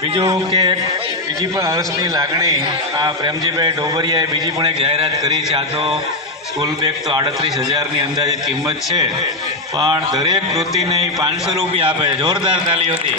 બીજું કે બીજી પણ હર્ષની લાગણી આ પ્રેમજીભાઈ ઢોબરિયાએ બીજી પણ એક જાહેરાત કરી છે. આ તો સ્કૂલ બેગ તો 38,000ની અંદાજિત કિંમત છે, પણ દરેક કૃતિને 500 રૂપિયા આપે છે. જોરદાર તાલીઓથી.